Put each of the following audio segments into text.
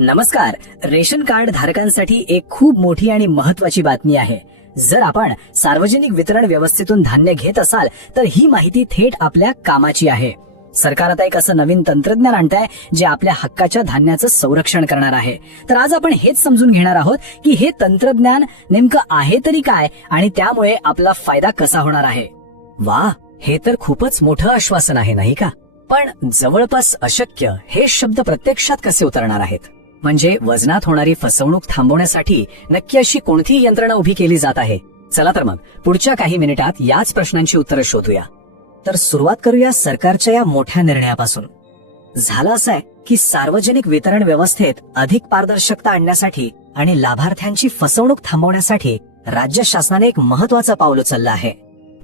नमस्कार. Ration card धारकांसाठी एक खूप मोठी आणि महत्वाची बातमी आहे. जर आपण सार्वजनिक वितरण व्यवस्थेतून धान्य घेत असाल तर ही माहिती थेट आपल्या कामाची आहे. सरकार आता एक असं नवीन तंत्रज्ञान आणतंय जे आपल्या हक्काच्या धान्याचं संरक्षण करणार आहे. तर आज आपण हेच समजून घेणार आहोत की हे तंत्रज्ञान नेमकं आहे तरी काय आणि त्यामुळे आपला फायदा कसा होणार आहे. वा, हे तर खूपच मोठं आश्वासन आहे, नाही का? पण जवळपास अशक्य हे शब्द प्रत्यक्षात कसे उतरणार आहेत? म्हणजे वजनात होणारी फसवणूक थांबवण्यासाठी नक्की अशी कोणती यंत्रणा उभी केली जात आहे? चला तर मग पुढच्या काही मिनिटात याच प्रश्नांची उत्तरं शोधूया. तर सुरुवात करूया सरकारच्या या मोठ्या निर्णयापासून. झालं असं आहे की सार्वजनिक वितरण व्यवस्थेत अधिक पारदर्शकता आणण्यासाठी आणि लाभार्थ्यांची फसवणूक थांबवण्यासाठी राज्य शासनाने एक महत्वाचं पाऊल उचललं आहे.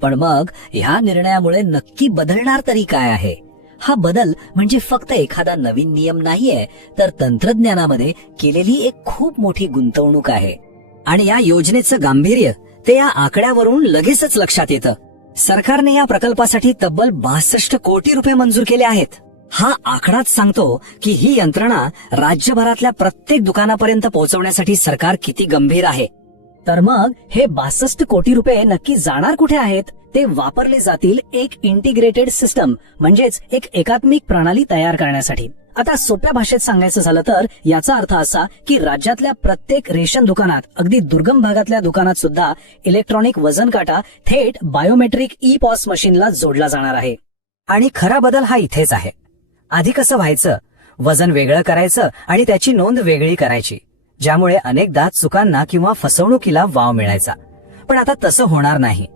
पण मग ह्या निर्णयामुळे नक्की बदलणार तरी काय आहे? हा बदल म्हणजे फक्त एखादा नवीन नियम नाहीये, तर तंत्रज्ञानामध्ये केलेली एक खूप मोठी गुंतवणूक आहे. आणि या योजनेचं गांभीर्य ते या आकड्यावरून लगेचच लक्षात येतं. सरकारने या प्रकल्पासाठी तब्बल 62 कोटी रुपये मंजूर केले आहेत. हा आकडाच सांगतो की ही यंत्रणा राज्यभरातल्या प्रत्येक दुकानापर्यंत पोहोचवण्यासाठी सरकार किती गंभीर आहे. तर मग हे 62 कोटी रुपये नक्की जाणार कुठे आहेत? ते वापरले जातील एक इंटिग्रेटेड सिस्टम म्हणजेच एक एकात्मिक प्रणाली तयार करण्यासाठी. आता सोप्या भाषेत सांगायचं झालं तर याचा अर्थ असा की राज्यातल्या प्रत्येक रेशन दुकानात, अगदी दुर्गम भागातल्या दुकानात सुद्धा इलेक्ट्रॉनिक वजन काटा थेट बायोमेट्रिक ई-पॉस मशीनला जोडला जाणार आहे. आणि खरा बदल हा इथेच आहे. आधी कसं व्हायचं? वजन वेगळं करायचं आणि त्याची नोंद वेगळी करायची, ज्यामुळे अनेकदा चुकांना किंवा फसवणुकीला वाव मिळायचा. पण आता तसं होणार नाही.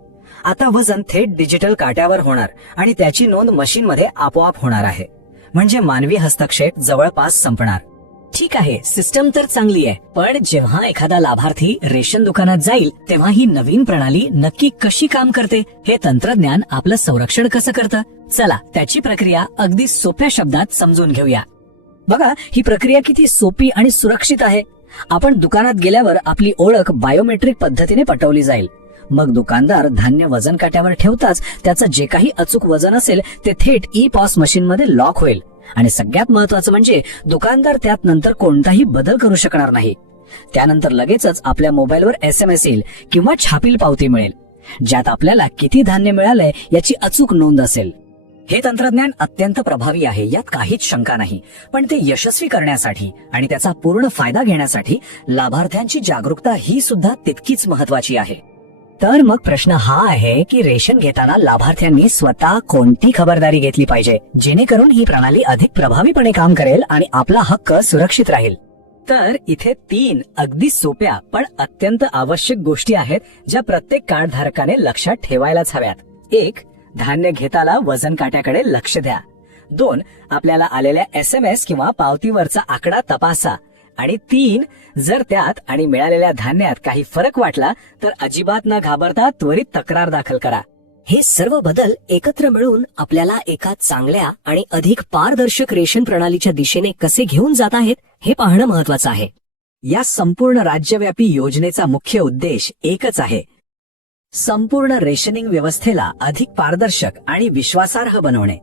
आता वजन थेट डिजिटल काट्यावर होणार आणि त्याची नोंद मशीनमध्ये आपोआप होणार आहे. म्हणजे मानवी हस्तक्षेप जवळपास संपणार. ठीक आहे, सिस्टम तर चांगली आहे, पण जेव्हा एखादा लाभार्थी रेशन दुकानात जाईल तेव्हा ही नवीन प्रणाली नक्की कशी काम करते? हे तंत्रज्ञान आपलं संरक्षण कसं करतं? चला त्याची प्रक्रिया अगदी सोप्या शब्दात समजून घेऊया. बघा, ही प्रक्रिया किती सोपी आणि सुरक्षित आहे. आपण दुकानात गेल्यावर आपली ओळख बायोमेट्रिक पद्धतीने पटवली जाईल. मग दुकानदार धान्य वजन काट्यावर ठेवताच त्याचं जे काही अचूक वजन असेल ते थेट ई-पॉस मशीनमध्ये लॉक होईल. आणि सगळ्यात महत्वाचं म्हणजे दुकानदार त्यात नंतर कोणताही बदल करू शकणार नाही. त्यानंतर लगेचच आपल्या मोबाईलवर SMS येईल किंवा छापील पावती मिळेल, ज्यात आपल्याला किती धान्य मिळालंय याची अचूक नोंद असेल. हे तंत्रज्ञान अत्यंत प्रभावी आहे, यात काहीच शंका नाही. पण ते यशस्वी करण्यासाठी आणि त्याचा पूर्ण फायदा घेण्यासाठी लाभार्थ्यांची जागरूकता ही सुद्धा तितकीच महत्वाची आहे. तर मग प्रश्न हा आहे की रेशन घेताना लाभार्थ्यांनी स्वतः कोणती खबरदारी घेतली पाहिजे जेणेकरून ही प्रणाली अधिक प्रभावीपणे काम करेल आणि आपला हक्क सुरक्षित राहील? तर इथे 3 अगदी सोप्या पण अत्यंत आवश्यक गोष्टी आहेत ज्या प्रत्येक कार्ड धारकाने लक्षात ठेवायलाच हव्यात. 1. धान्य घेताना वजन काट्याकडे लक्ष द्या. 2. आपल्याला आलेल्या SMS किंवा पावतीवरचा आकडा तपासा. आणि 3. जर त्यात आणि मिळालेल्या धान्यात काही फरक वाटला तर अजिबात न घाबरता त्वरित तक्रार दाखल करा. हे सर्व बदल एकत्र मिळून आपल्याला एका चांगल्या आणि अधिक पारदर्शक रेशन प्रणालीच्या दिशेने कसे घेऊन जात आहेत हे पाहणं महत्वाचं आहे. या संपूर्ण राज्यव्यापी योजनेचा मुख्य उद्देश एकच आहे: संपूर्ण रेशनिंग व्यवस्थेला अधिक पारदर्शक आणि विश्वासार्ह बनवणे,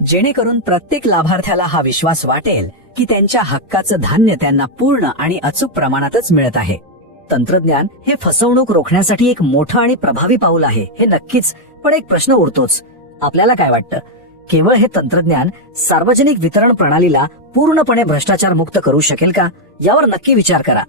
जेणेकरून प्रत्येक लाभार्थ्याला हा विश्वास वाटेल की त्यांच्या हक्काचं धान्य त्यांना पूर्ण आणि अचूक प्रमाणातच मिळत आहे. तंत्रज्ञान हे फसवणूक रोखण्यासाठी एक मोठं आणि प्रभावी पाऊल आहे, हे नक्कीच. पण एक प्रश्न उरतोच. आपल्याला काय वाटतं? केवळ हे तंत्रज्ञान सार्वजनिक वितरण प्रणालीला पूर्णपणे भ्रष्टाचार मुक्त करू शकेल का? यावर नक्की विचार करा.